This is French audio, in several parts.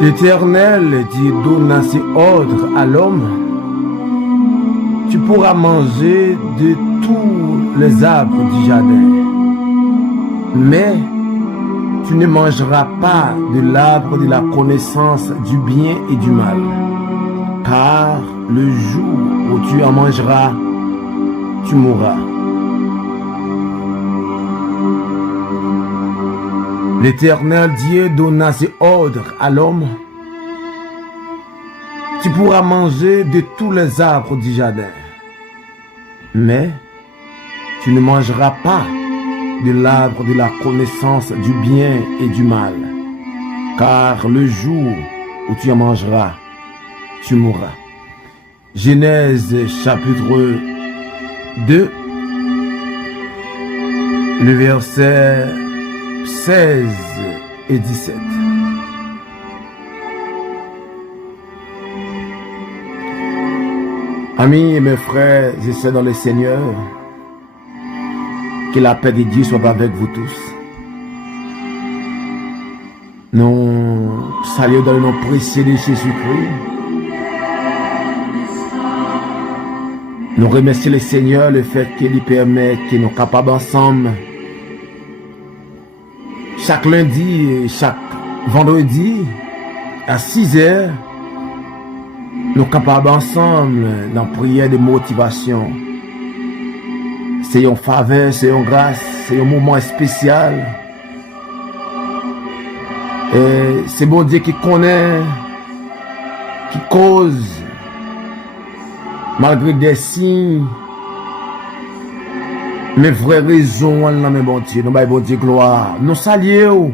L'Éternel dit donna ses ordres à l'homme. Tu pourras manger de tous les arbres du jardin, mais tu ne mangeras pas de l'arbre de la connaissance du bien et du mal, car le jour où tu en mangeras, tu mourras. L'Éternel Dieu donna ses ordres à l'homme. Tu pourras manger de tous les arbres du jardin, mais tu ne mangeras pas de l'arbre de la connaissance du bien et du mal, car le jour où tu en mangeras, tu mourras. Genèse chapitre 2, le verset 16 et 17. Amis et mes frères et sœurs dans le Seigneur, que la paix de Dieu soit avec vous tous. Nous saluons dans le nom précieux de Jésus-Christ. Nous remercions le Seigneur le fait qu'il lui permet que nous capables ensemble chaque lundi et chaque vendredi à 6h, nous capables ensemble dans prière de motivation. C'est une faveur, c'est une grâce, c'est un moment spécial. Et c'est bon Dieu qui connaît, qui cause, malgré des signes, mes vraies raisons, mais bon Dieu, nous bon Dieu gloire. Nous saluons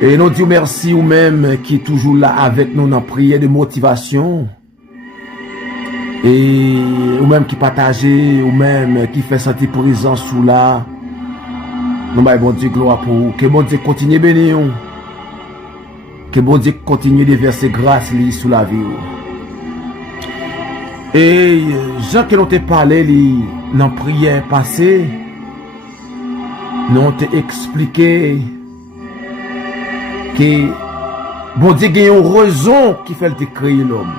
et nous disons merci ou même qui est toujours là avec nous dans la prière de motivation. Et ou même qui partage, ou même qui fait sentir présence sous là. Nous bon Dieu gloire pour vous. Que bon Dieu continue à bénir. Que bon Dieu continue de verser grâce sous la vie. Et Jean qui nous t'a parlé dans la prière passée, nous t'a expliqué que bon Dieu a une raison qui fait créer l'homme.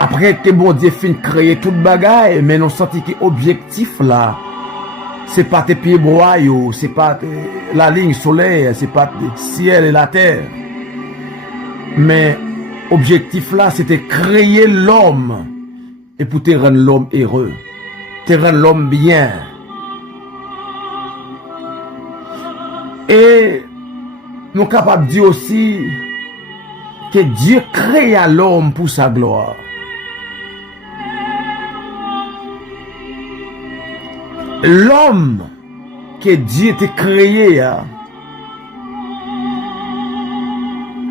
Après que bon Dieu fin créer toute bagaille, mais nous senti que l'objectif là, c'est pas tes pieds broyaux, c'est pas la ligne solaire, c'est pas le ciel et la terre. Mais objectif là, c'était créer l'homme et pour te rendre l'homme heureux, te rendre l'homme bien. Et nous sommes capables de dire aussi que Dieu créa l'homme pour sa gloire. L'homme que Dieu t'a créé,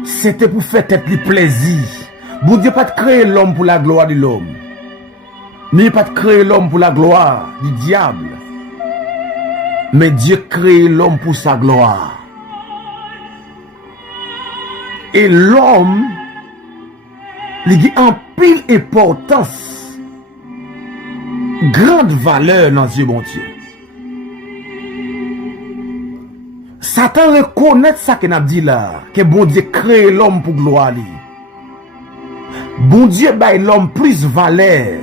c'était pour faire tête le plaisir. Bon Dieu pas créé l'homme pour la gloire de l'homme. Ni pas créé l'homme pour la gloire du diable. Mais Dieu crée l'homme pour sa gloire. Et l'homme, il a en pile importance. Grande valeur dans Dieu, bon Dieu. Satan reconnaît ça qu'on a dit là, que bon Dieu crée l'homme pour gloire. Bon Dieu baille l'homme plus valeur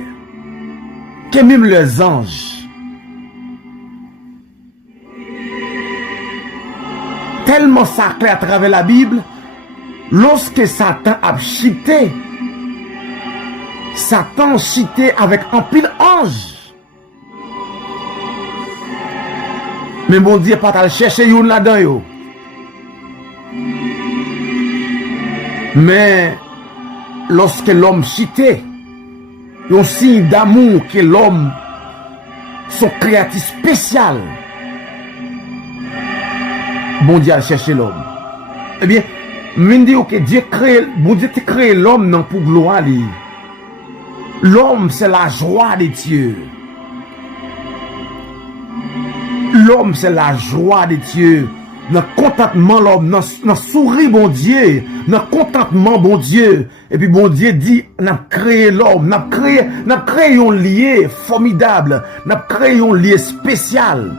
que même les anges. Tellement sacré à travers la Bible, lorsque Satan a chité, Satan chité avec un pile ange. Mais bon Dieu pas à chercher une là-dedans yo. Mais lorsque l'homme chité, un signe d'amour que l'homme son créatif spécial. Bon Dieu a cherché l'homme. Eh bien, je dis que Dieu crée, bon Dieu a créé l'homme non pour gloire. L'homme c'est la joie de Dieu. L'homme c'est la joie de Dieu. Dans contentement l'homme, dans sourire bon Dieu, dans contentement bon Dieu. Et puis bon Dieu dit, n'a créé l'homme, n'a créé un lien formidable, n'a créé un lien spécial.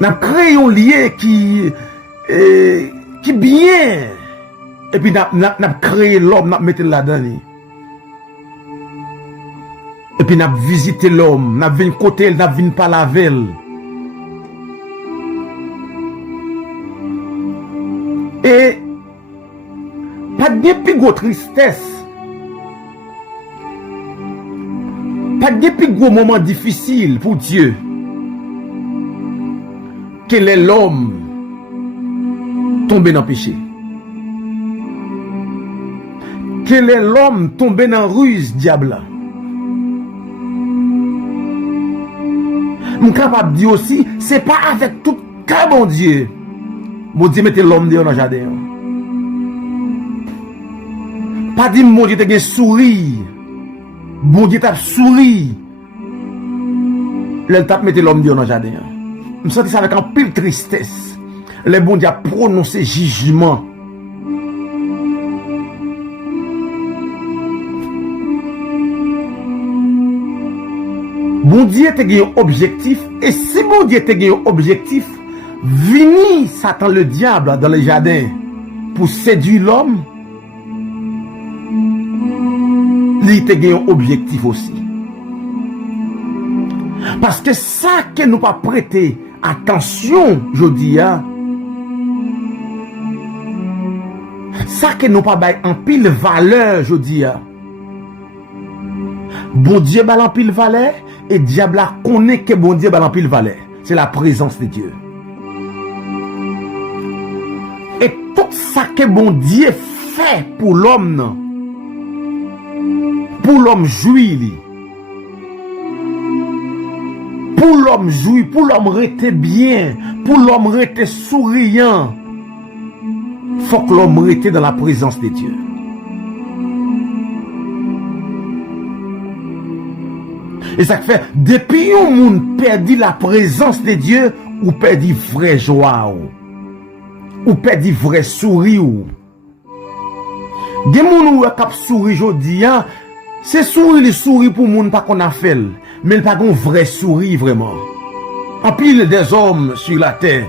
N'a créé un lien qui bien. Et puis n'a créé l'homme, n'a mis là-dedans. Et puis n'a visité l'homme, n'a venu côté, n'a venu par la ville. Et pas de plus gros tristesse. Pas de plus gros moment difficile pour Dieu. Quel est l'homme tombé dans le péché? Quel est l'homme tombé dans la ruse, diable? Je suis capable de dire aussi, c'est pas avec tout cas, bon Dieu. Bon Dieu, mettez l'homme dans le jardin. Pas dire, mon Dieu, tu as souri. Bon Dieu, tu as souri. Le tape, mettez l'homme dans le jardin. Je me sens ça avec un peu de tristesse. Le bon Dieu a prononcé jugement. Bon Dieu te gagne un objectif. Et si bon Dieu te gagne un objectif, vini Satan le diable dans le jardin pour séduire l'homme. Il te gagne un objectif aussi. Parce que ça que nous pas prêter attention, je dis, ça que nous pas bailler en pile valeur, je dis. Bon Dieu bal en pile valeur et diable a connaît que bon Dieu bal en pile valeur. C'est la présence de Dieu. Et tout ça que bon Dieu fait pour l'homme, pour l'homme jouir, pour l'homme jouir, pour l'homme rester bien, pour l'homme rester souriant, faut que l'homme reste dans la présence de Dieu. Et ça fait, depuis que monde perdit la présence de Dieu, ou perdit vraie joie, ou perdit vrai sourire. Des gens qui ont souri aujourd'hui, c'est sourire pour les gens pas qu'on a fait, mais pas un vrai sourire vraiment. En pile des hommes sur la terre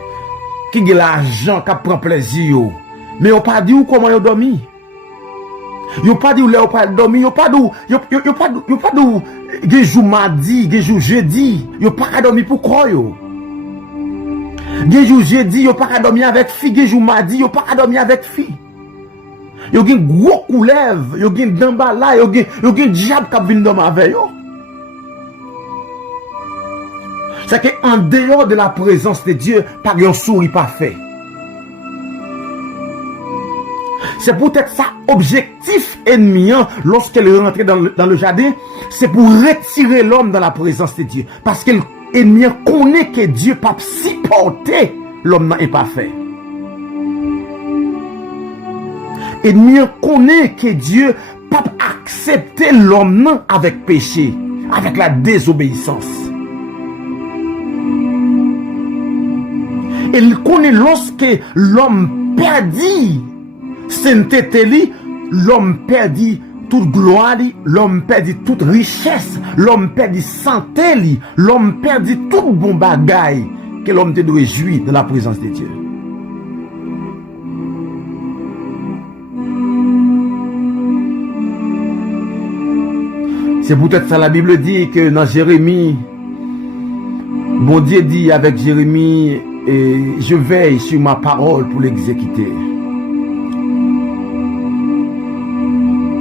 qui ont l'argent, qui prend plaisir, mais ils n'ont pas dit comment ils ont dormi. Ils n'ont pas dit où ils ont dormi, ils n'ont pas dit jour mardi, des jours jeudi, ils n'ont pas dormi pour quoi. Des jours jeudi, ils n'ont pas dormi avec fille, des jours mardi, ils n'ont pas dormi avec fille. Ils ont un gros coulève, ils ont un dambala, ils ont un diable qui vient dormir avec eux. C'est qu'en dehors de la présence de Dieu, pas un sourire parfait. C'est peut-être ça, objectif ennemi, lorsqu'elle est rentrée dans le jardin, c'est pour retirer l'homme dans la présence de Dieu. Parce que l'ennemi connaît que Dieu ne peut pas supporter l'homme n'est pas fait. L'ennemi connaît que Dieu ne peut pas accepter l'homme avec péché, avec la désobéissance. Il connaît lorsque l'homme perdit sainteté, l'homme perdit toute gloire, l'homme perdit toute richesse, l'homme perdit santé, l'homme perdit tout bon bagaille que l'homme te doit jouir de la présence de Dieu. C'est peut-être ça la Bible dit que dans Jérémie, bon Dieu dit avec Jérémie, je veille sur ma parole pour l'exécuter.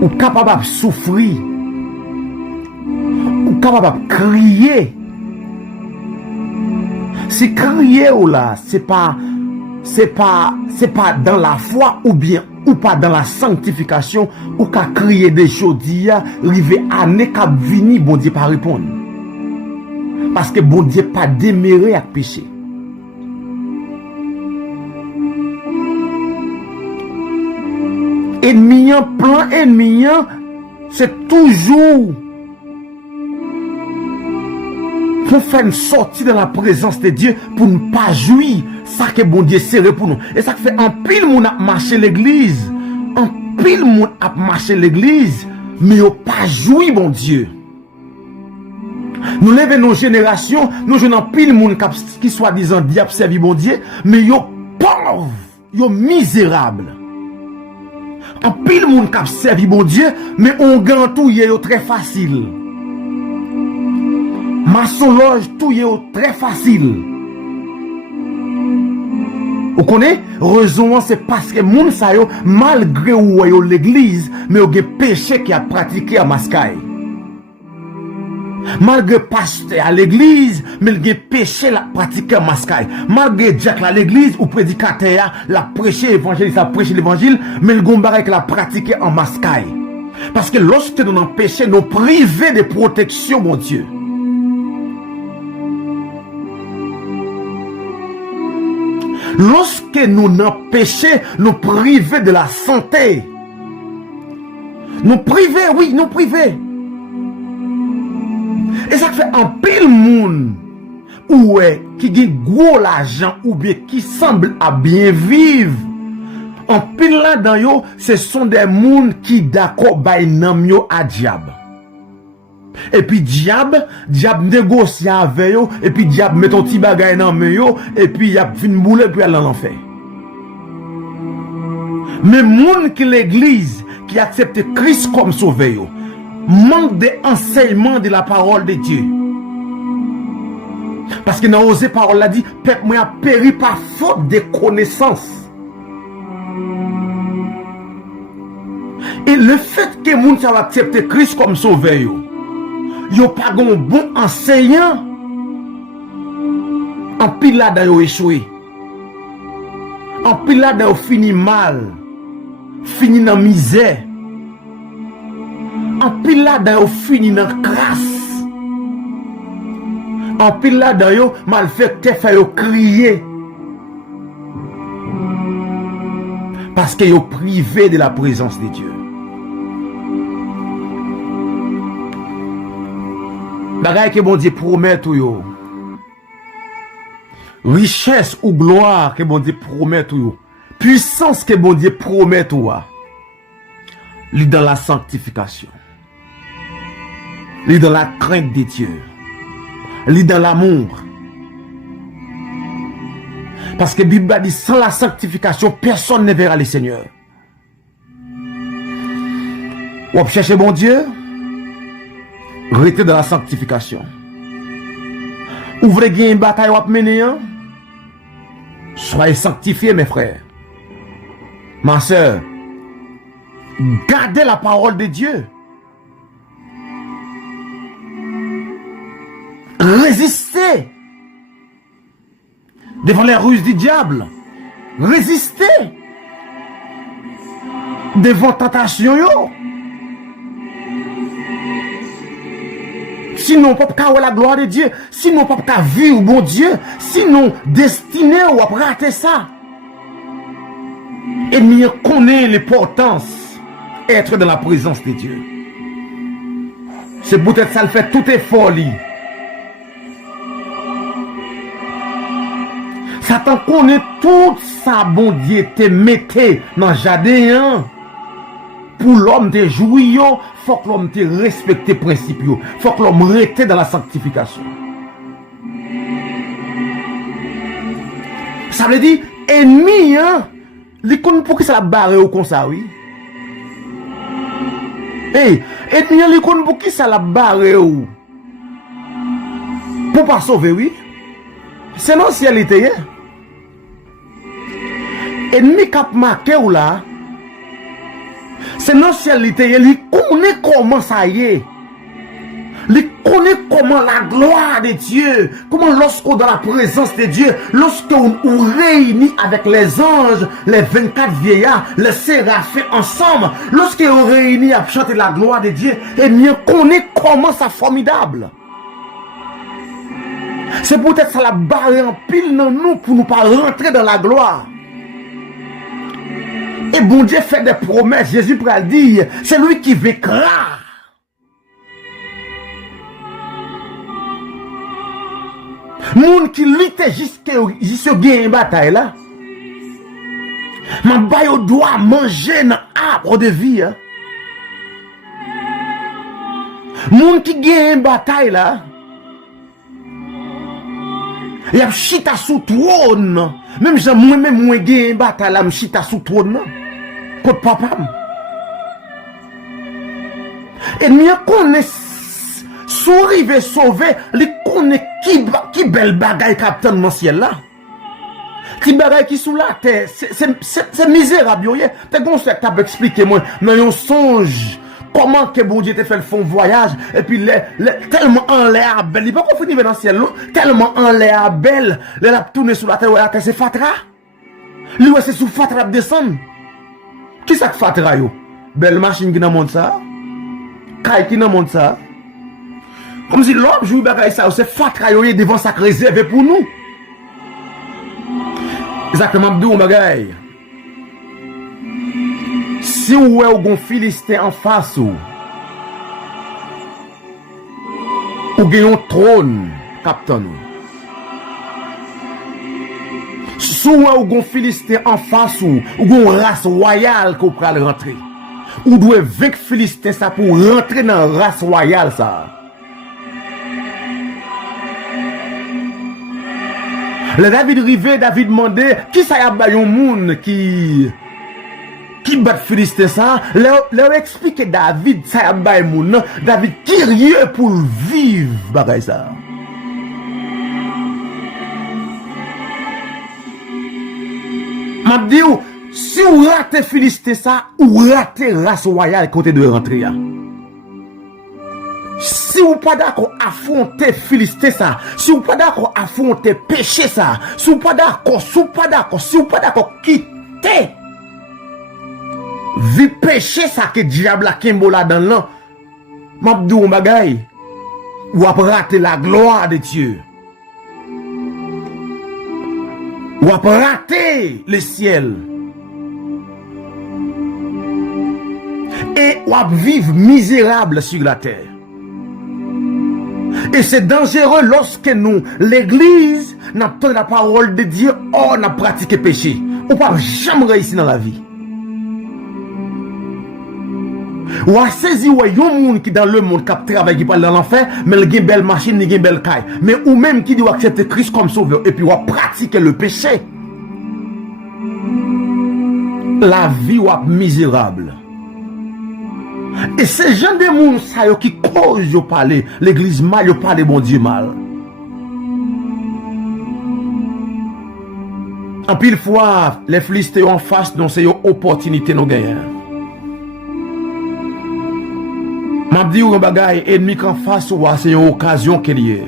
Ou capable de souffrir, ou capable de crier. Si crier ou là, c'est pas dans la foi ou bien ou pas dans la sanctification ou qu'à crier des choses d'hier, arriver à ne qu'à venir, bon Dieu pas répondre. Parce que bon Dieu pas déméré à pécher. Ennemi, plan ennemi, c'est toujours pour faire une sortie de la présence de Dieu pour ne pas jouir. Ça que bon Dieu serré pour nous. Et ça fait un pile monde a marché l'église. Un pile monde a marché l'église. Mais il n'a pas joui bon Dieu. Nous levons nos générations, nous jouons pile monde qui soit disant diable servi bon Dieu, mais yo pauvre, yo misérable. En pile monde qui servi bon Dieu, mais on gagne tout yo très facile. Maçonloge tout yo très facile. Vous connaissez? Raison c'est parce que moun sa yo malgré ou yo l'église, mais yo gen péché qui a pratiqué à Mascaille. Malgré pasteur à l'église, mais il y a péché la pratiquer à Mascaille. Malgré Jack à l'église ou prédicateur la prêcher l'évangile, ça prêcher l'évangile, mais il y a la pratiquer en Mascaille. Parce que lorsque nous en péché, nous privons de protection, mon Dieu. Lorsque nous en péché, nous privons de la santé. Nous privons, oui, nous privons. Et ça fait un pile monde ou qui a gros l'argent ou bien qui semble à bien vivre. En pile là dans yo, ce sont des monde qui d'accord bay nam yo à diable. Et puis diable négocie avec yo et puis diable met ton petit bagay dans main yo et puis y a fin boule puis aller en enfer. Mais monde qui l'église qui accepte Christ comme sauveur yo manque d'enseignement de la parole de Dieu. Parce que dans Osée parole l'a dit, peuple moi a péri par faute de connaissance. Et le fait que moun sa va accepter Christ comme sauveur yo pas un bon enseignant, en pile là yo échoué. En pile là yo fini mal, fini dans misère. En pile là yo fini dans crasse. En pile là yo malfaiteur fait yo crier. Parce que yo privé de la présence de Dieu. Bagay que bon Dieu promet tout yo. Richesse ou gloire que bon Dieu promet tout yo. Puissance que bon Dieu promet tout yo. Lui dans la sanctification. Lui dans la crainte de Dieu. Lui dans l'amour. Parce que la Bible dit sans la sanctification, personne ne verra le Seigneur. Ou chercher bon Dieu, restez dans la sanctification. Ou voulez gagner une bataille ou mener, soyez sanctifiés mes frères. Ma soeur, gardez la parole de Dieu. Résistez devant les ruses du diable. Résistez devant tentation yo. Sinon pas avoir la gloire de Dieu, sinon pas vivre bon Dieu, sinon destiné ou à rater ça. Et mieux connaît l'importance d'être dans la présence de Dieu. C'est peut-être ça le fait tout effort li. Satan connaît tout ça, bon Dieu, te mette dans le jardin. Pour l'homme te jouir, faut que l'homme te respecte les principes. Faut que l'homme reste dans la sanctification. Ça veut dire, ennemi, il connaît pour qui ça la barre ou comme ça, oui. Hey, ennemi, il connaît pour qui ça la barre ou. Pour pas sauver, oui. C'est l'ancienneté, hein. Ennemi cap marqué ou là, c'est l'ancienneté, il connaît comment ça y est. Il connaît comment la gloire de Dieu, comment lorsqu'on dans la présence de Dieu, lorsqu'on réunit avec les anges, les 24 vieillards, les séraphins ensemble, lorsqu'on réunit à chanter la gloire de Dieu, et bien connaît comment ça formidable. C'est peut-être ça la barre en pile dans nous pour nous pas rentrer dans la gloire. Et bon Dieu fait des promesses. Jésus pourra dire, c'est lui qui vaincra. Moun qui lutte jusqu'à gagner une bataille là. Ma bayo doit manger dans l'arbre de vie. Moun qui gagne une bataille là. y a chita sous trône. Même j'ai moi-même, moi, j'ai une bataille là, chita sous trône. Contre papa. Et nous connaissons, sourive sauvé, les connaît qui belle bagaille captain dans le ciel là. Qui bagaille qui sous la terre, c'est misérable. T'es comme ça que t'as expliqué moi, dans un songe. Comment que bon Dieu te fait le fond voyage et puis tellement en l'air belle, il pas qu'on finit dans le ciel tellement en l'air belle, les a tourné sur la terre, ouais, la terre c'est fatra. Lui ouais c'est sous fatra descendre. Qui ça que fatra yo? Belle machine qui dans monde ça. Kai qui dans monde ça. Comme si l'homme joue bagaille ça, c'est fatra yo devant ça réservé pour nous. Exactement d'où bagaille. Si vous avez un Philistin en face, ou avez un trône, captain. Si vous avez un Philistin en face, ou avez une race royale que vous pouvez rentrer, ou devez vaincre Philistin ça pour rentrer dans la race royale. Ça. Le David rivé, David demandé, qui ça y a un monde qui bat Philistin ça, leur explique David, ça y a un monde, David curieux pour vivre, bagay ça. M'a dit, si vous ratez Philistin ça, ou ratez race royale côté de rentrer. Si vous pas d'accord affronter Philistin ça, si vous pas d'accord affronter péché ça, si vous pas d'accord, si vous pas d'accord quitter vi péché ça que diable a kembo là dans là, m'abdou bagay, ou a rater la gloire de Dieu. Ou a rater le ciel. Et ou a vivre misérable sur la terre. Et c'est dangereux lorsque nous, l'église, n'a pas la parole de Dieu, on a pratiqué péché. On pas jamais réussir dans la vie. Ou a saisi ouais yon moun qui dans le monde qui travaille qui parle dans l'enfer, mais il a une belle machine, il a une belle caille. Mais ou même qui doit accepter Christ comme sauveur et puis ou a pratiquer le péché. La vie ou a misérable. Et ces gens de moun sa yo qui cause yo parler, l'église mal yo parler bon Dieu mal. En pile fois, les Philistins en face, donc c'est une opportunité nous gagner. M'a dit ou bagay ennemi qu'en face ou c'est une occasion qu'il y a.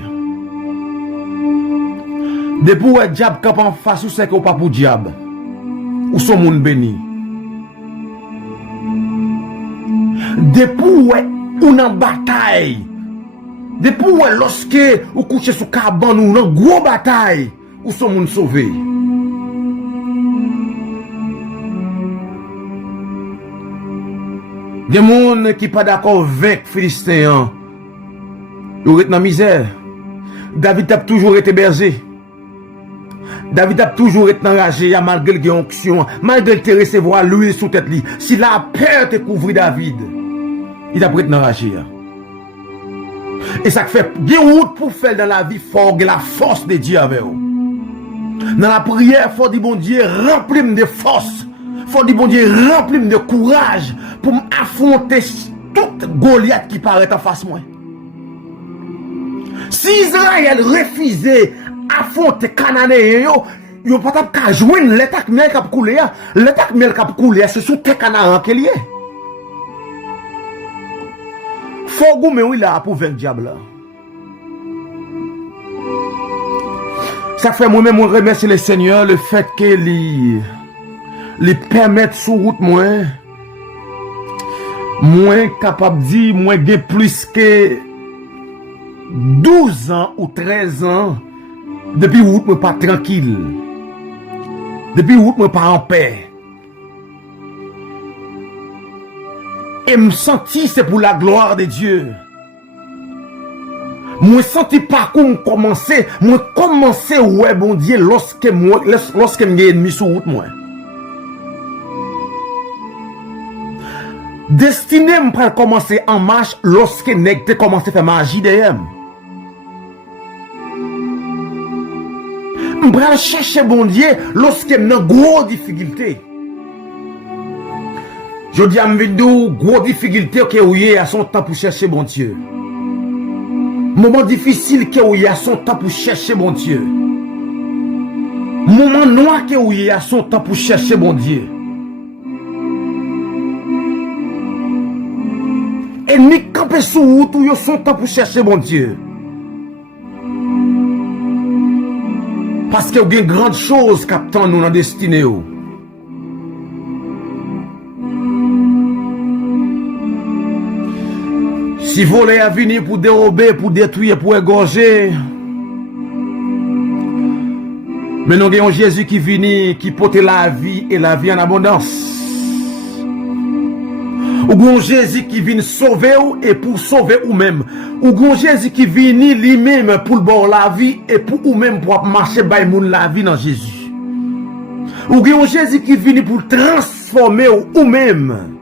Depuis où diable cap en face ou c'est que pas pour diable. Ou son monde béni. Depuis où on en bataille. Depuis où lorsque ou couché sous cabane ou en gros bataille ou son monde sauvé. Des gens qui pas d'accord avec Philistins, ils sont dans la misère. David a toujours été berger. David a toujours été enragé malgré les onctions, malgré te recevoir l'huile sous tête. Si la peur te couvre David, il a été enragé. Et ça fait bien route pour faire dans la vie, il faut la force de Dieu avec vous. Dans la prière, il faut dire bon Dieu, remplis-moi de force. Il faut dire bon Dieu, remplis-moi de courage pour affronter toute Goliath qui paraît en face de moi. Si Israël refusait affronter Cananéens, ils n'ont pas qu'à joindre l'état que miel cap couler. L'état que miel cap couler, c'est sous tes Canaan qu'il y est. Faut que oui là pour vaincre le diable. Ça fait moi-même remercier le Seigneur le fait qu'il les permettre sous route moins capable de dire moins gain plus que 12 ans ou 13 ans depuis route moi pas tranquille, depuis route moi pas en paix, et me senti c'est pour la gloire de Dieu. Moi senti parcours commencer ouais bon Dieu lorsque m'ai ennemi sur route moi. Destiné me commencer en marche lorsque nèg te commencé faire magie derrière. Je vais chercher bon Dieu lorsque j'ai une grosse difficulté. Je dis à mes gros difficulté que vous avez à son temps pour chercher bon Dieu. Moment difficile que vous avez à son temps pour chercher bon Dieu. Moment noir que vous avez à son temps pour chercher bon Dieu. Et ni camper sous route ou son temps pour chercher bon Dieu. Parce que vous avez une grande chose qui attend nous dans la destinée. Si voler à venir pour dérober, pour détruire, pour égorger. Mais nous avons Jésus qui vient, qui porte la vie et la vie en abondance. Ou avons Jésus qui vient sauver et pour sauver ou-même. Ou avons Jésus qui vient lui-même pour boire la vie et pour ou-même pour marcher by moun la vie dans Jésus. Ou avons Jésus qui vient pour transformer ou-même.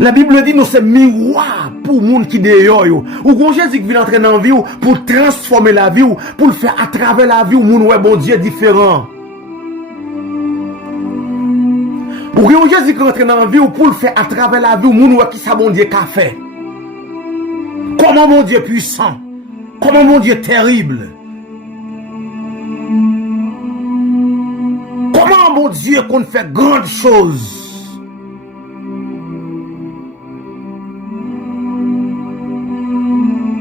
La Bible dit nous c'est miroir pour les gens qui dehors. Ou quand Jésus qui vient entrer dans la vie pour transformer la vie, pour le faire à travers la vie, ou ouais bon Dieu différent. Ou quand Jésus qui entre dans la vie pour le faire à travers la vie, ou ouais qui ça bon Dieu qu'a fait. Comment mon Dieu puissant, comment mon Dieu terrible. Comment mon Dieu qu'on fait grandes choses.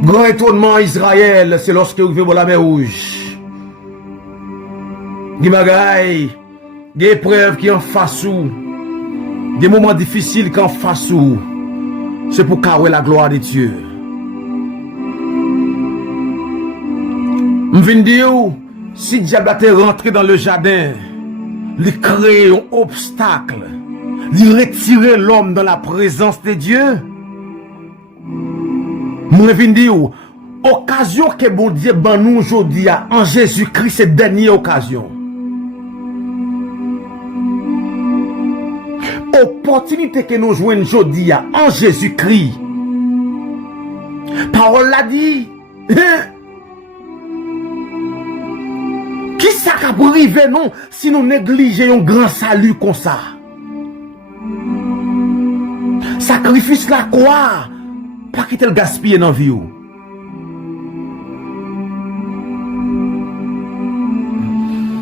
Grand étonnement Israël, c'est lorsque vous vivez la mer rouge. Des bagailles, des épreuves qui en face ou, des moments difficiles qui en face ou, c'est pour carrer la gloire de Dieu. Je viens dire, si diable a été rentré dans le jardin, il crée un obstacle, il retire l'homme dans la présence de Dieu. Je viens dire, occasion que bon Dieu ban nous aujourd'hui en Jésus-Christ, c'est dernière occasion. Opportunité que nous jouons aujourd'hui en Jésus-Christ. Parole l'a dit. Qui ça va arriver non si nous négligeons un grand salut comme ça? Sacrifice la croix. Pas quitter le gaspiller dans la vie.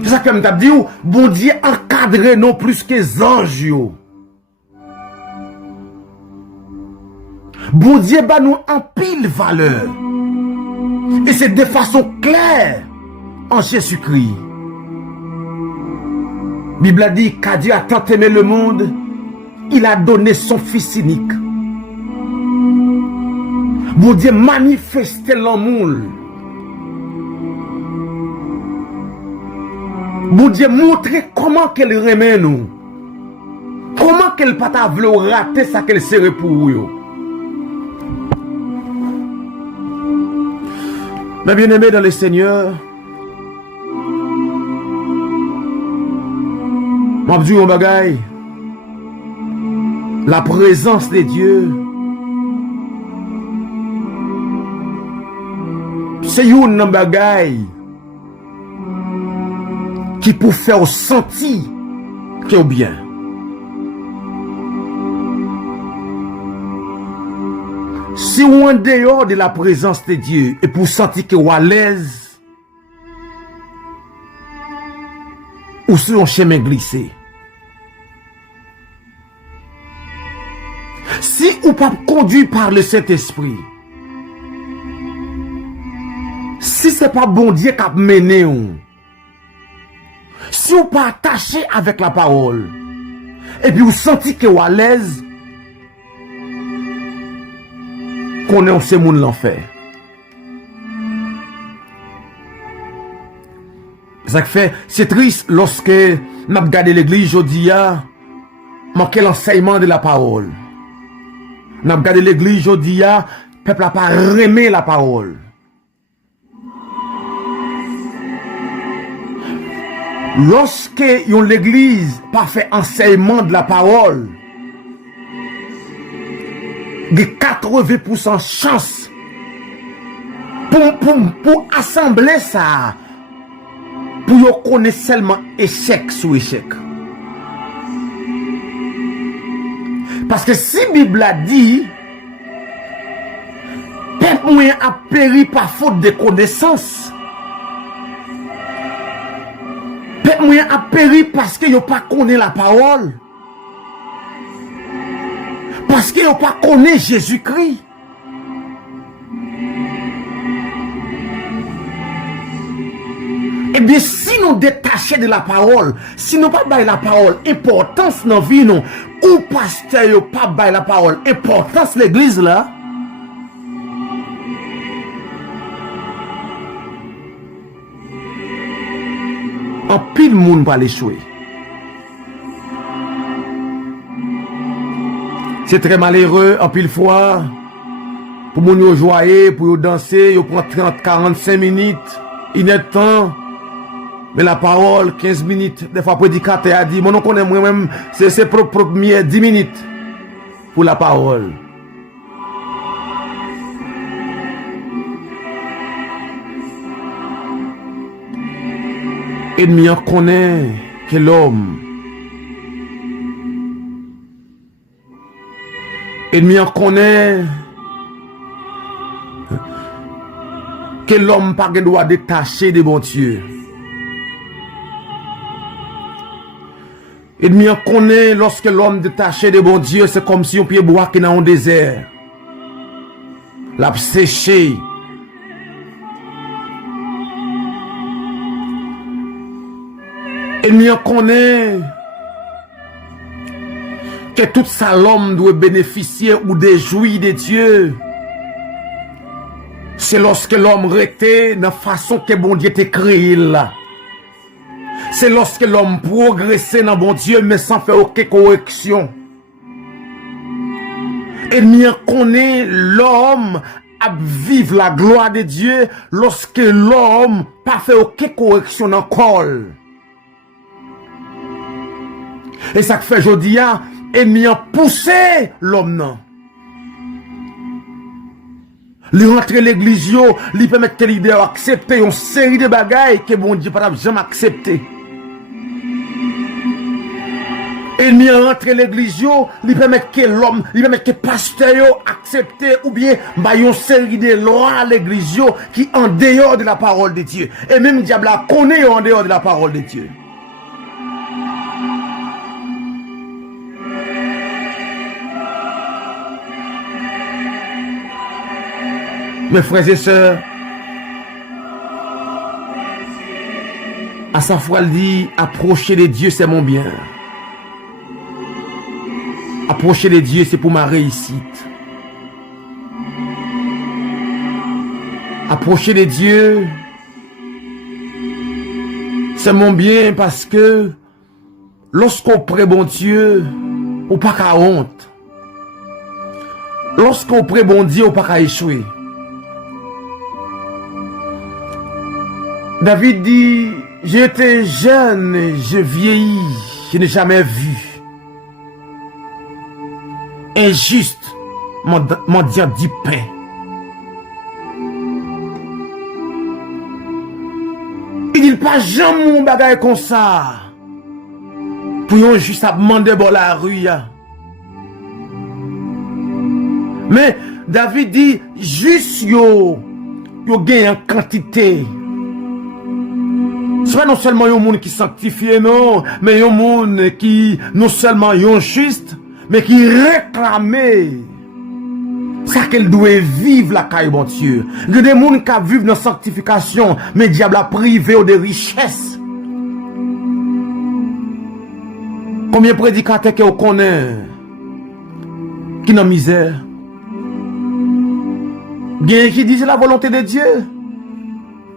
C'est ça que je dit, bon Dieu encadre non plus que les anges. Bon Dieu va nous en pile valeur. Et c'est de façon claire en Jésus-Christ. La Bible a dit qu'à Dieu a tant aimé le monde, il a donné son Fils unique. Bon Dieu manifeste l'amour. Bon Dieu montre comment qu'elle remet nous. Comment qu'elle pas ta vle rater ça qu'elle serait pour vous. Mes bien-aimés dans le Seigneur, m'a dit un bagay, la présence de Dieu, c'est une bagaille qui peut faire sentir que est bien. Si on est en dehors de la présence de Dieu et pour sentir que vous à l'aise, ou sur un chemin glissé. Si ou pas conduit par le Saint-Esprit, si c'est pas bon Dieu qui a mené, si vous pas attaché avec la parole, et puis vous sentez que vous à l'aise, qu'on est en ce monde l'enfer. Ça fait, c'est triste lorsque nous regardons l'église aujourd'hui, manquer l'enseignement de la parole. Nous regardons l'église aujourd'hui, le peuple n'a pas aimé la parole. Lorsque l'église n'a pas fait enseignement de la parole, il y a 80% de chance Pour assembler ça, pour connaître seulement échec sur échec. Parce que si la Bible a dit, peuple moyen a péri par faute de connaissance. Peuple moyen a péri parce que yo pas connaît la parole. Parce que yo pas connaît Jésus-Christ. Eh bien, si nous détachons de la parole, si nous pas bailler la parole, importance dans la vie, nous, ou pasteur yo pas bailler la parole, importance l'église là, en pile monde va l'échouer. C'est très malheureux, en pile fois, pour moun yo joyer, pour yo danser, yo prend 30, 45 minutes, il est temps. Mais la parole, 15 minutes, des fois, prédicateur a dit, mon connaît moi-même, c'est propre 10 minutes pour la parole. Ennemi en connaît que l'homme. Ennemi en connaît que l'homme pas doit détacher de bon Dieu. Ennemi en connaît lorsque l'homme détaché de bon Dieu, c'est comme si on pied bois qui est dans un désert. L'a séché. Ennemi en connaît que tout ça l'homme doit bénéficier ou déjouir de Dieu. C'est lorsque l'homme rete dans la façon que bon Dieu t'a créé là. C'est lorsque l'homme progresse dans bon Dieu mais sans faire aucune correction. Et nous connaît l'homme à vivre la gloire de Dieu lorsque l'homme pas fait aucune correction dans le col. Et ça fait aujourd'hui, ennemi a poussé l'homme non. Li rentre l'église yo, li permet que leader accepter une série de bagailles que bon Dieu pas jamais accepter. Ennemi rentre l'église yo, li permet que l'homme, li permet que pasteur yo accepter ou bien ba une série de lois à l'église yo qui en dehors de la parole de Dieu. Et même diable a connaît en dehors de la parole de Dieu. Mes frères et sœurs, à sa foi, il dit, approcher de Dieu, c'est mon bien. Approcher de Dieu, c'est pour ma réussite. Approcher de Dieu, c'est mon bien parce que lorsqu'on prie bon Dieu, on n'a pas qu'à honte. Lorsqu'on prie bon Dieu, on n'a pas qu'à échouer. David dit, j'étais jeune, je vieillis, je n'ai jamais vu. Injuste, mon diable du pain. Il dit pas jamais mon bagage comme ça. Pour yon juste à demander dans la rue. Mais David dit, juste yo gagne en quantité. Ce n'est pas non seulement un monde qui sanctifie, non, mais un monde qui non seulement est juste, mais qui réclame ça qu'elle doit vivre la caille bon Dieu. Il y a des gens qui vivent dans la sanctification, mais le diable a privé de richesses. Combien de prédicateurs que vous connaissez qui sont en misère? Bien qui disent la volonté de Dieu.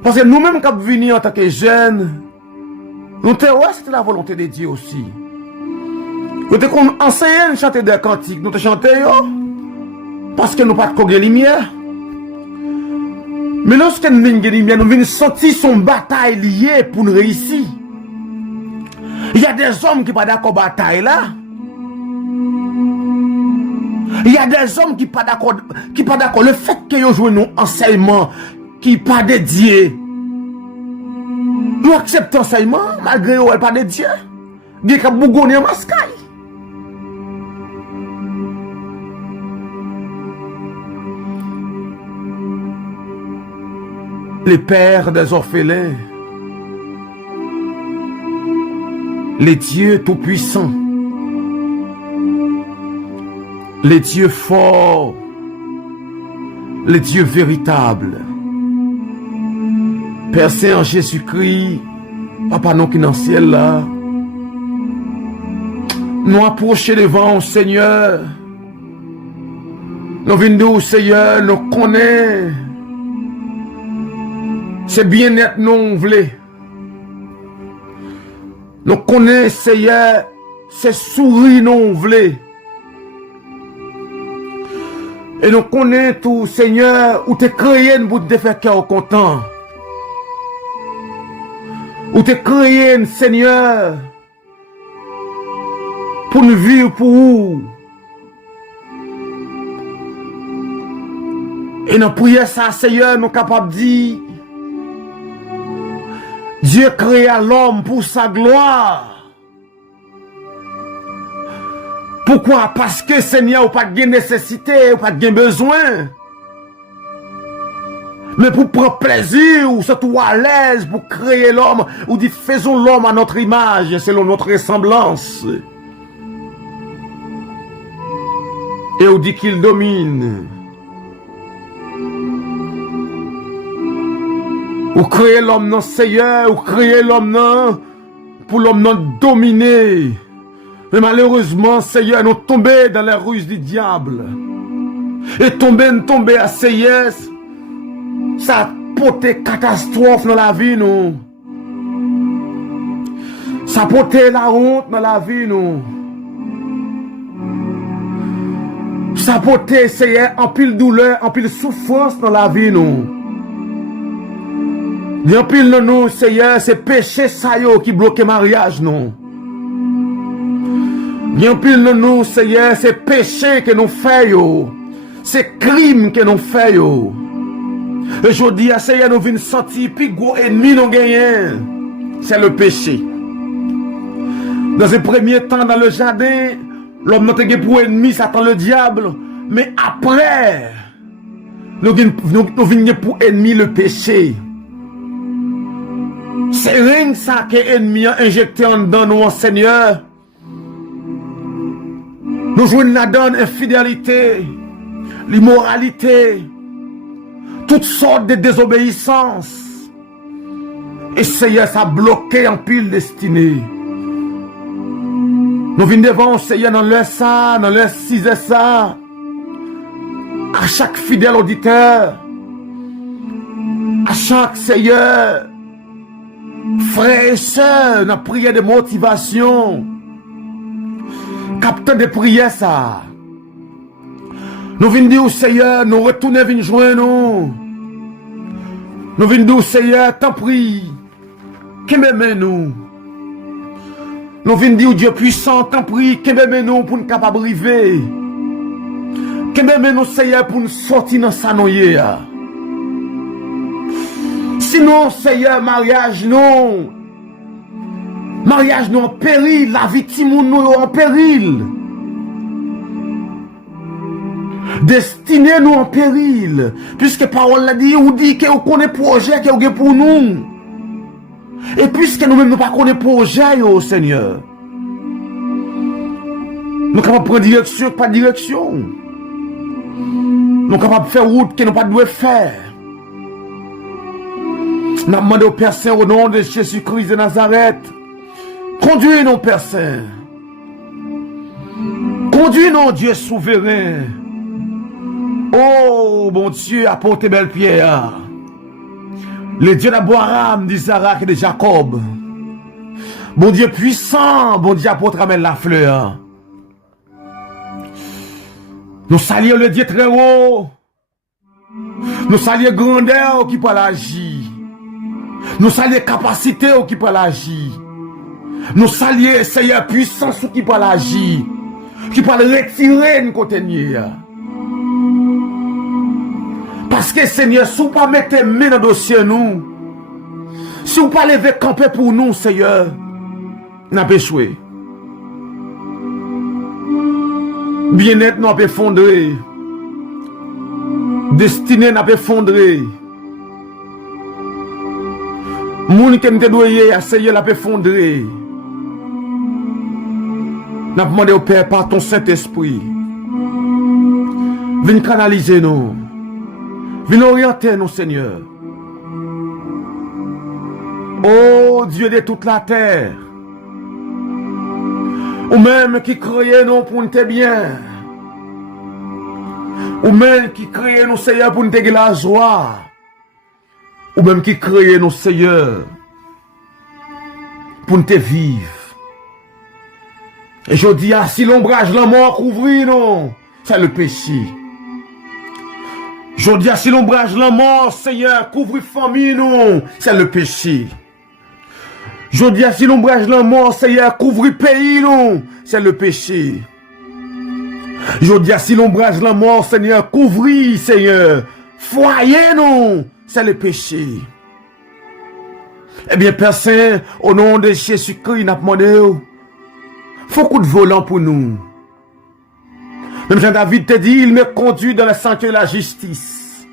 Parce que nous-mêmes, quand nous venons en tant que jeunes, nous te ouais, c'était la volonté de Dieu aussi. Nous te enseignons à chanter des cantiques, nous te chantons parce que nous pas de lumière. Mais lorsque nous venons de lumière, nous venons sentir son bataille liée pour nous réussir. Il y a des hommes qui ne sont pas d'accord avec la bataille là. Il y a des hommes qui ne sont pas d'accord. Le fait que nous jouons nos enseignements, qui pas dédié. Nous acceptons enseignement, malgré qu'elle pas dédié. Bien qu'elle bougonne en mascaille. Les pères des orphelins, les dieux tout-puissants, les dieux forts, les dieux véritables, Père Saint en Jésus-Christ, Papa non qui dans le ciel là, nous approcher devant au Seigneur, nous venons au Seigneur, nous connaissons, c'est bien-être nous voulons. Nous connaissons, Seigneur, c'est sourire nous voulons. Et nous connaissons tout, Seigneur, où tu créé pour te faire cœur content. Où tu créé, Seigneur, pour nous vivre pour vous. Et nous prions ça, Seigneur, nous sommes capables de dire, Dieu créa l'homme pour sa gloire. Pourquoi? Parce que Seigneur, pas de nécessité, pas de besoin. Mais pour prendre plaisir, ou surtout à l'aise, pour créer l'homme, ou dit faisons l'homme à notre image, selon notre ressemblance. Et on dit qu'il domine. Ou créer l'homme non Seigneur, ou créer l'homme non pour l'homme non dominer. Mais malheureusement, Seigneur, nous tombons dans la ruse du diable. Et tomber à Seigneur, ça porte catastrophe dans la vie, nous. Ça porte la honte dans la vie, nous. Ça porte, Seigneur, en pile douleur, en pile souffrance dans la vie, nous. Bien pile de nous, Seigneur, c'est péché ça yo qui bloque le mariage, non. Bien pile de nous, Seigneur, c'est péché que nous faisons. C'est crime que nous faisons. Et je dis à Seigneur, nous venons sentir plus gros ennemi nous gagnons. C'est le péché. Dans un premier temps, dans le jardin, l'homme n'a pas pour ennemi, Satan le diable. Mais après, nous venons pour ennemi le péché. C'est rien que ça que l'ennemi a injecté en dedans nous, Seigneur. Nous jouons là-dedans infidélité, l'immoralité, toutes sortes de désobéissances. Et Seigneur, ça a bloqué en pile destinée. Nous venons devant Seigneur dans leur ça, dans leur 6 et ça. À chaque fidèle auditeur, à chaque Seigneur, frères et sœurs, dans la prière de motivation, capteur de prière ça. Nous venons dire au Seigneur, nous retournons venir joindre nous. Nous venons dire au Seigneur, t'en prie, qui m'aime nous. Nous venons dire au Dieu puissant, t'en prie, qui m'aime nous pour nous capables de arriver. Qui m'aime nous, Seigneur, pour nous sortir dans sa noyée. Sinon, Seigneur, mariage non. Mariage nous en péril, la victime nous en péril. Destinée nous en péril. Puisque parole l'a dit, ou dit que vous connaissez projet que vous avez pour nous. Et puisque nous-mêmes nous pas connaissons projet, oh Seigneur. Nous sommes capables de prendre direction, pas de direction. Nous sommes capables de faire route que nous pas de faire. Nous demandons au Père Saint au nom de Jésus-Christ de Nazareth. Conduis-nous, Père Saint. Conduis-nous, Dieu souverain. Oh, mon Dieu, apporte belle pierre. Le Dieu d'Abraham, d'Isaac et de Jacob. Bon Dieu puissant, bon Dieu apporte ramène la fleur. Nous saluons le Dieu très haut. Nous saluons grandeur qui peut l'agir. Nous saluons capacité qui peut l'agir. Nous saluons Seigneur puissance qui peut l'agir. Qui peut retirer une côté. Parce que Seigneur, si vous ne pas mettre main dans le dossier nous, si vous ne pas lever camper pour nous, Seigneur, nous avons échoué. Bien-être nous avons effondré. Destinée nous avons effondré. Moun qui nous doyé, Seigneur, l'a effondré. Nous avons demandé au Père par ton Saint-Esprit. Viens canaliser nous. Viens orienter nous, Seigneur. Oh Dieu de toute la terre. Ou même qui créait nous pour nous bien. Ou même qui créait nous, Seigneur, pour nous la joie. Ou même qui créait nous, Seigneur, pour nous vivre. Et je dis, si l'ombrage la mort couvrit nous, c'est le péché. Je dis, si l'ombrage la mort, Seigneur, couvrit famille nous, c'est le péché. Je dis, si l'ombrage la mort, Seigneur, couvrit pays nous, c'est le péché. Je dis, si l'ombrage la mort, Seigneur, couvrit, Seigneur, foyer nous, c'est le péché. Eh bien, Père Saint, au nom de Jésus-Christ, nous demandé, faut coup de volant pour nous. Même Jean-David te dit, il me conduit dans le sentier de la justice.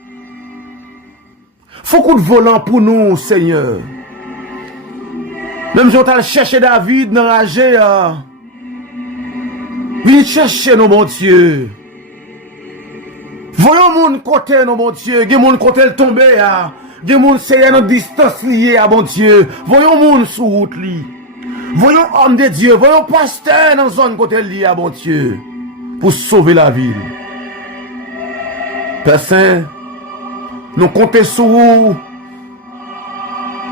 Faut coup de volant pour nous, Seigneur. Même Jean-David chercher David dans la GA. Viens chercher nous, mon Dieu. Voyons mon côté, nous, mon Dieu. Gen mon côté le tomber, gen mon c'est dans distance lié à mon Dieu. Voyons mon sous route li. Voyons homme de Dieu, voyons pasteur dans zone côté lié à mon Dieu. Pour sauver la ville. Père Saint, nous comptons sur vous.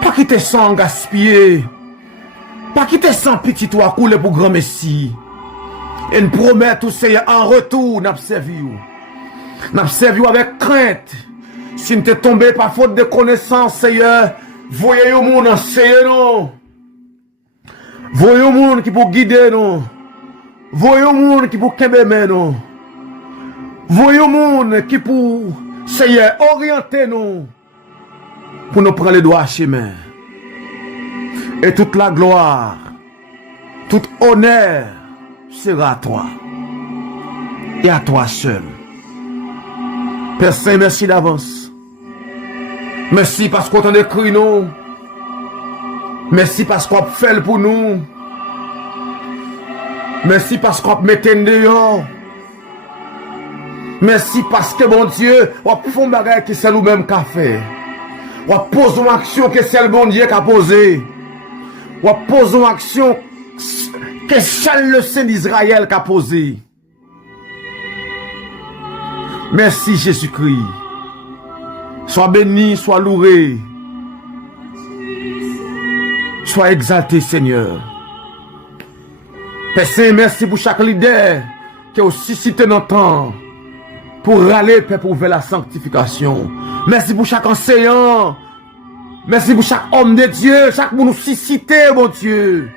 Pas quitter sang gaspillé. Pas quitter sang petit toi couler pour grand Messie. Et nous promettons, Seigneur, en retour, nous servi. Nous servi avec crainte. Si nous sommes tombés par faute de connaissance, Seigneur, voyez au monde enseigner nous. Voyez au monde qui pour guider nous. Voyez au monde qui pour kembe nous. Voyez au monde qui pour, Seigneur, orienter nous. Pour nous prendre les doigts chemin. Et toute la gloire, tout honneur sera à toi. Et à toi seul. Père Saint, merci d'avance. Merci parce qu'on t'en écrit nous. Merci parce qu'on fait pour nous. Merci parce qu'on met dehors. Merci parce que, mon Dieu, on fait un bagage qui c'est nous-mêmes qu'a fait. On pose une action que c'est le bon Dieu qui a posé. On pose une action que seul le Saint d'Israël qui a posé. Merci Jésus-Christ. Sois béni, sois loué. Sois exalté, Seigneur. Père Saint, merci pour chaque leader qui a aussi cité notre temps pour râler, Père, pour vers la sanctification. Merci pour chaque enseignant. Merci pour chaque homme de Dieu. Chaque monde nous cité, mon Dieu.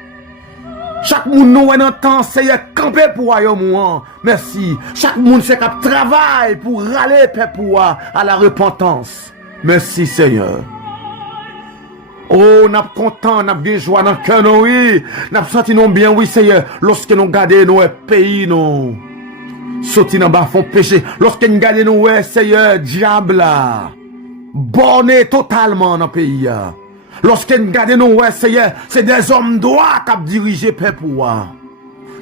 Chaque monde nous en temps, Seigneur, camper pour royaume. Merci. Chaque monde c'est qui travaille pour râler, Père, pour à la repentance. Merci, Seigneur. Oh, n'a content, n'a bien joie dans le cœur, oui. N'a senti nous bien, oui, Seigneur. Lorsque nous gardons nos pays, nous. Sorti dans bas fond péché. Lorsque nous gardons nous, ouais, Seigneur, diable là. Borné totalement dans le pays. Lorsque nous gardons nous, ouais, Seigneur, c'est des hommes droits qui ont dirigé, Père, pour moi.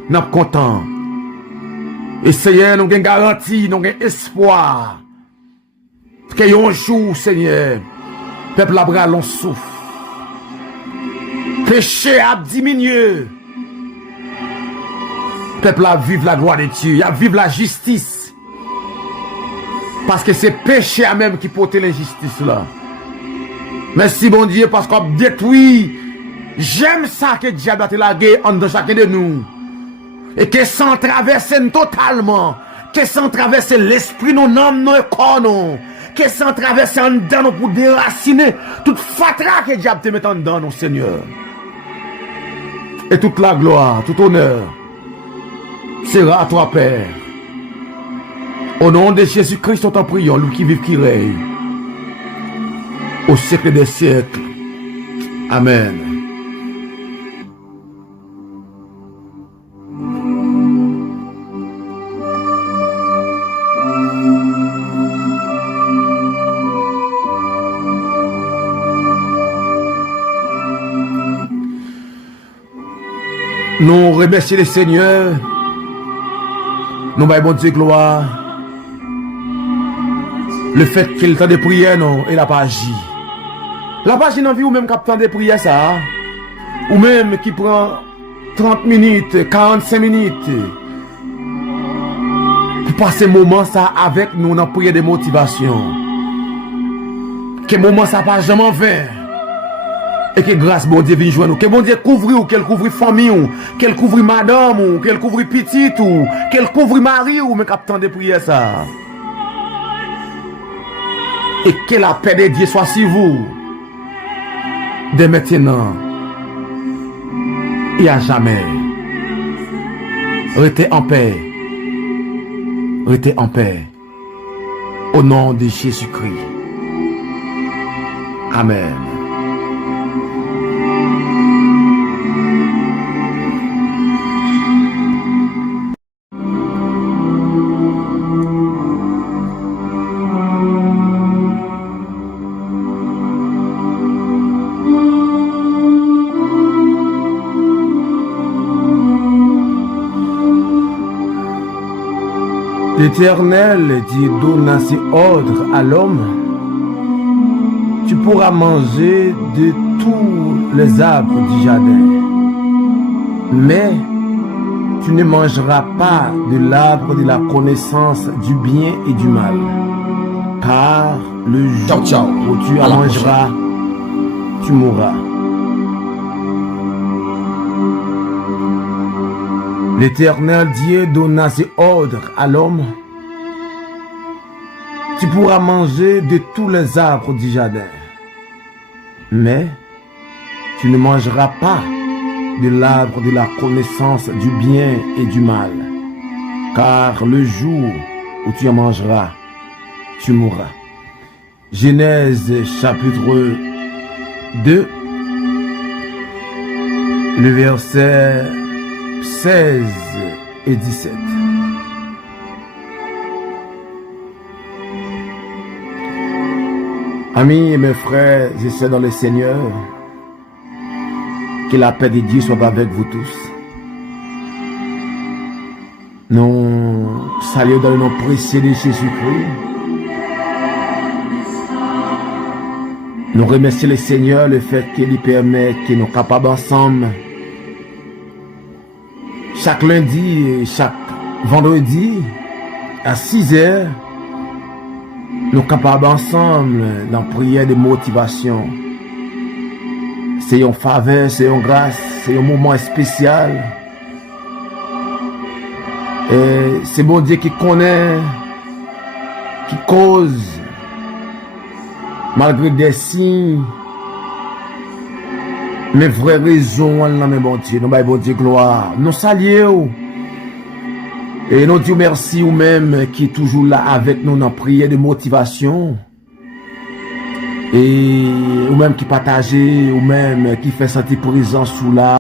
N'a content. Et Seigneur, nous avons garantie, nous avons espoir. Que un jour, Seigneur, peuple la bras l'on souffle. Péché a diminué. Peuple a vive la gloire de Dieu, a vive la justice. Parce que c'est péché à même qui porte l'injustice là. Merci bon Dieu parce qu'on détruit. J'aime ça que Dieu a lagué en de chacun de nous. Et que sans traverser totalement. Que sans traverser l'esprit, nos âmes, nos corps, nous. Que sans traverser en dedans nous pour déraciner toute fatra que Dieu te met en dedans, nous, Seigneur. Et toute la gloire, tout honneur sera à toi, Père. Au nom de Jésus-Christ, on t'en prie, lui qui vive, qui règne, au siècle des siècles. Amen. Nous remercions le Seigneur. Nous baillons bon Dieu gloire. Le fait qu'il t'a des prières, non, il n'a pas agi. La pas agi dans la vie ou même qui des prières, ça. Ou même qui prend 30 minutes, 45 minutes. Pour passer moment ça avec nous dans la prière de motivation. Que moment ça pas jamais vain. Et que grâce bon Dieu vienne joindre nous. Que bon Dieu couvre ou qu'elle couvre famille ou qu'elle couvre madame ou qu'elle couvre petite ou qu'elle couvre mari ou mais captant de prière ça. Et que la paix de Dieu soit sur vous. Dès maintenant et à jamais. Restez en paix. Restez en paix. Au nom de Jésus-Christ. Amen. L'Éternel dit donna ses ordres à l'homme. Tu pourras manger de tous les arbres du jardin, mais tu ne mangeras pas de l'arbre de la connaissance du bien et du mal, car le jour où tu en mangeras, tu mourras. L'Éternel Dieu donna ses ordres à l'homme. Tu pourras manger de tous les arbres du jardin, mais tu ne mangeras pas de l'arbre de la connaissance du bien et du mal, car le jour où tu en mangeras, tu mourras. Genèse chapitre 2, le verset 16 et 17. Amis et mes frères et sœurs dans le Seigneur, que la paix de Dieu soit avec vous tous. Nous saluons dans le nom précieux de Jésus-Christ. Nous remercions le Seigneur le fait qu'il permet que nous soyons capables ensemble chaque lundi et chaque vendredi à 6 heures, nous sommes capables ensemble dans la prière de motivation. C'est une faveur, c'est une grâce, c'est un moment spécial. Et c'est bon Dieu qui connaît, qui cause, malgré des signes, mes vraies raisons, mais bon Dieu, nous bon Dieu gloire. Nous saluons. Et nous disons merci ou même qui est toujours là avec nous dans la prière de motivation. Et ou même qui partage, ou même qui fait sentir présence sous là.